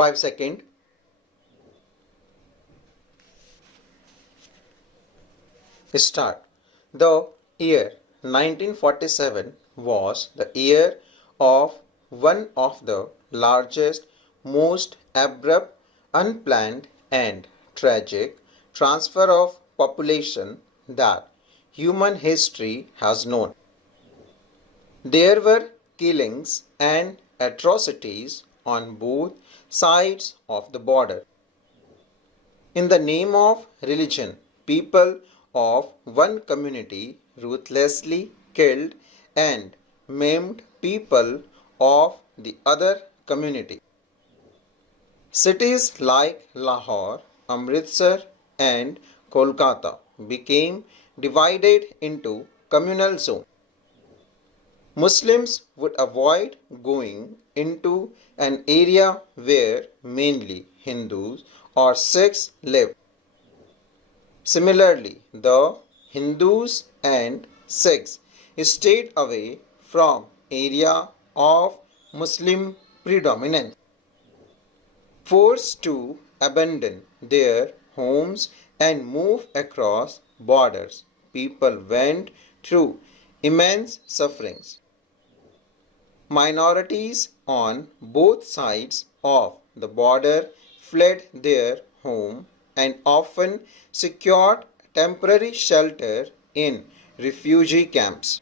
5 seconds. Start. The year 1947 was the year of one of the largest, most abrupt, unplanned and tragic transfer of population that human history has known. There were killings and atrocities on both sides of the border. In the name of religion, people of one community ruthlessly killed and maimed people of the other community. Cities like Lahore, Amritsar and Kolkata became divided into communal zones. Muslims would avoid going into an area where mainly Hindus or Sikhs lived. Similarly, the Hindus and Sikhs stayed away from area of Muslim predominance. Forced to abandon their homes and move across borders, people went through immense sufferings. Minorities on both sides of the border fled their home and often secured temporary shelter in refugee camps.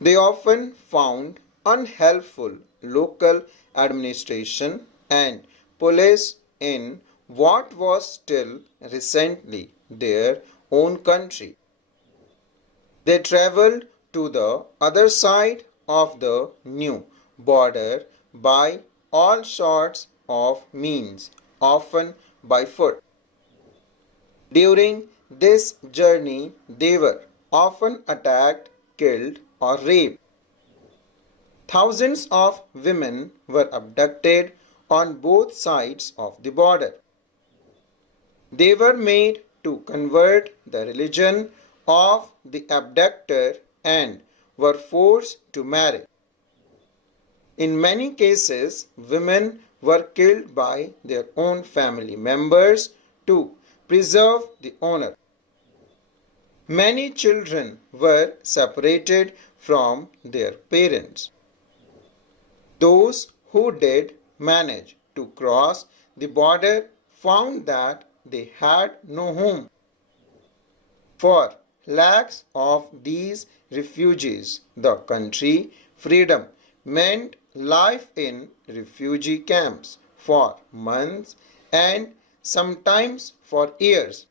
They often found unhelpful local administration and police in what was still recently their own country. They traveled to the other side of the new border by all sorts of means, often by foot. During this journey, they were often attacked, killed, or raped. Thousands of women were abducted on both sides of the border. They were made to convert the religion of the abductor and were forced to marry. In many cases, women were killed by their own family members to preserve the honor. Many children were separated from their parents. Those who did manage to cross the border found that they had no home. For lakhs of these refugees, the country freedom meant life in refugee camps for months and sometimes for years.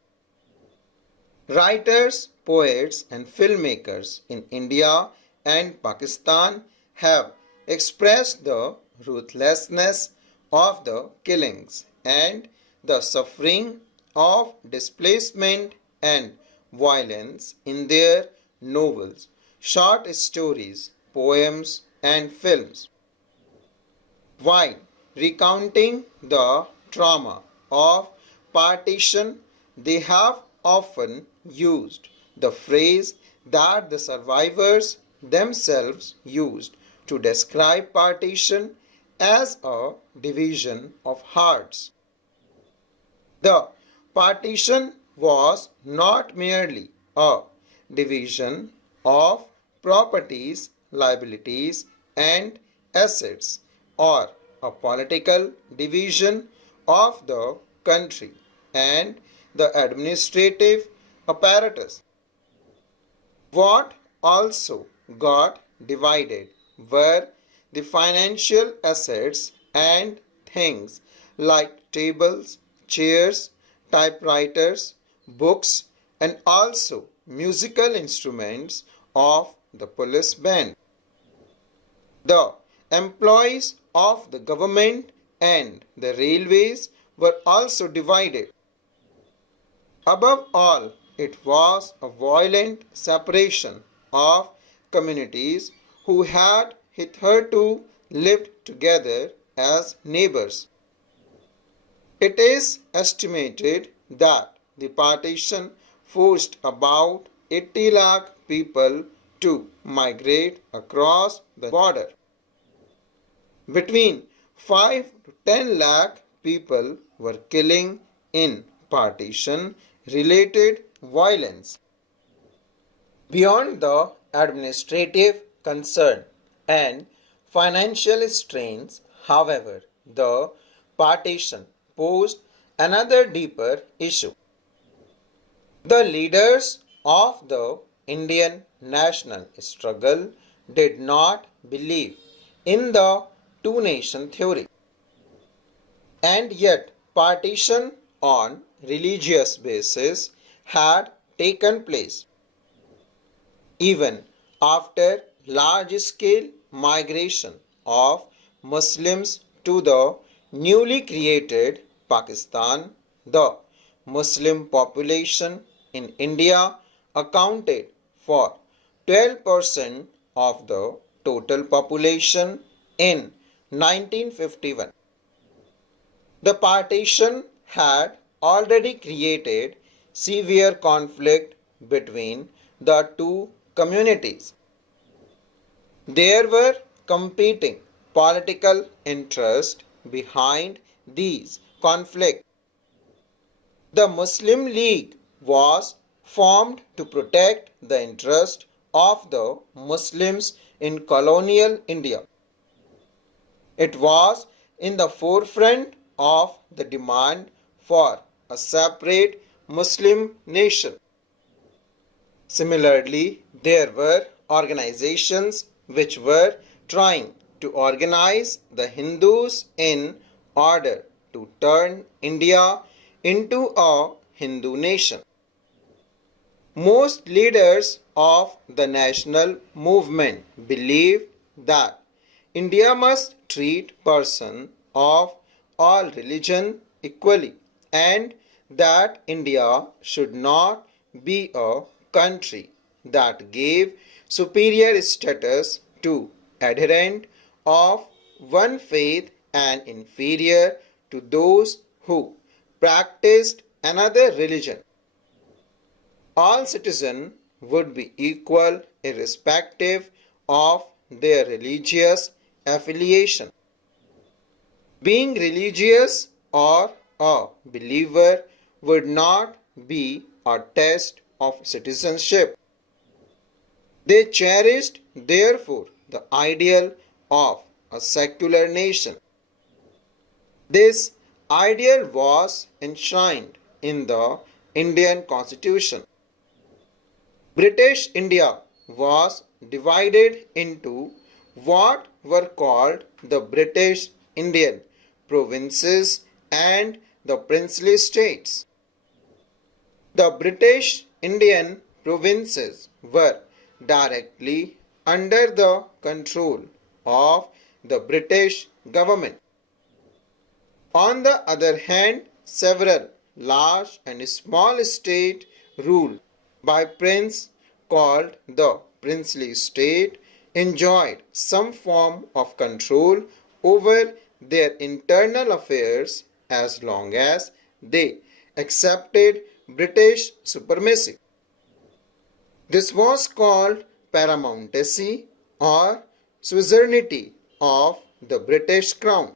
Writers, poets, and filmmakers in India and Pakistan have expressed the ruthlessness of the killings and the suffering of displacement and violence in their novels, short stories, poems, and films. While recounting the trauma of partition, they have often used the phrase that the survivors themselves used to describe partition as a division of hearts. The partition was not merely a division of properties, liabilities, and assets, or a political division of the country and the administrative apparatus. What also got divided were the financial assets and things like tables, chairs, typewriters, books, and also musical instruments of the police band. The employees of the government and the railways were also divided. Above all, it was a violent separation of communities who had hitherto lived together as neighbors. It is estimated that the partition forced about 80 lakh people to migrate across the border. Between 5 to 10 lakh people were killing in partition related violence. Beyond the administrative concern and financial strains, however, the partition posed another deeper issue. The leaders of the Indian national struggle did not believe in the two-nation theory. And yet, partition on religious basis had taken place. Even after large-scale migration of Muslims to the newly created Pakistan, the Muslim population in India accounted for 12% of the total population in 1951. The partition had already created severe conflict between the two communities. There were competing political interests behind these conflicts. The Muslim League was formed to protect the interest of the Muslims in colonial India. It was in the forefront of the demand for a separate Muslim nation. Similarly, there were organizations which were trying to organize the Hindus in order to turn India into a Hindu nation. Most leaders of the national movement believed that India must treat persons of all religion equally and that India should not be a country that gave superior status to adherents of one faith and inferior to those who practiced another religion. All citizens would be equal irrespective of their religious affiliation. Being religious or a believer would not be a test of citizenship. They cherished, therefore, the ideal of a secular nation. This ideal was enshrined in the Indian Constitution. British India was divided into what were called the British Indian provinces and the princely states. The British Indian provinces were directly under the control of the British government. On the other hand, several large and small states ruled by prince called the princely state enjoyed some form of control over their internal affairs as long as they accepted British supremacy. This was called paramountcy or suzerainty of the British Crown.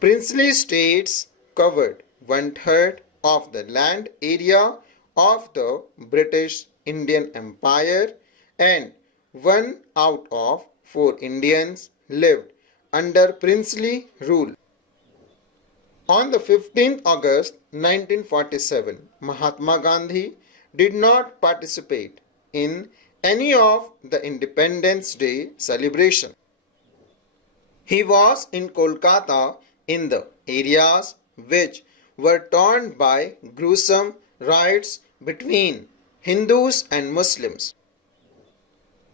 Princely states covered one-third of the land area of the British Indian Empire and 1 out of 4 Indians lived under princely rule. On the 15th August 1947, Mahatma Gandhi did not participate in any of the Independence Day celebration. He was in Kolkata in the areas which were torn by gruesome riots between Hindus and Muslims.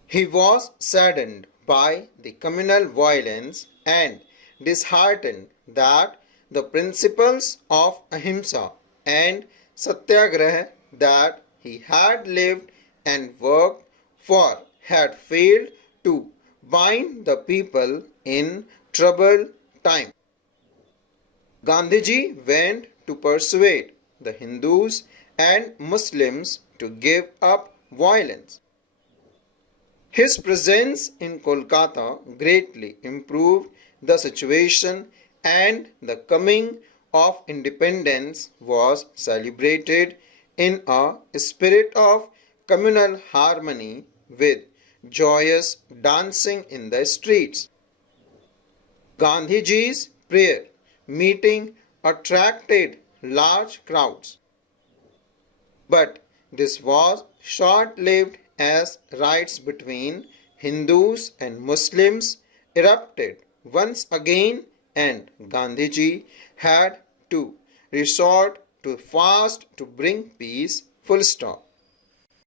He was saddened by the communal violence and disheartened that the principles of AIIMS and Satyagraha that he had lived and worked for had failed to bind the people in troubled times. Gandhiji went to persuade the Hindus and Muslims to give up violence. His presence in Kolkata greatly improved the situation and the coming of independence was celebrated in a spirit of communal harmony with joyous dancing in the streets. Gandhiji's prayer meeting attracted large crowds, but this was short-lived as riots between Hindus and Muslims erupted once again and Gandhiji had to resort to fast to bring peace full stop.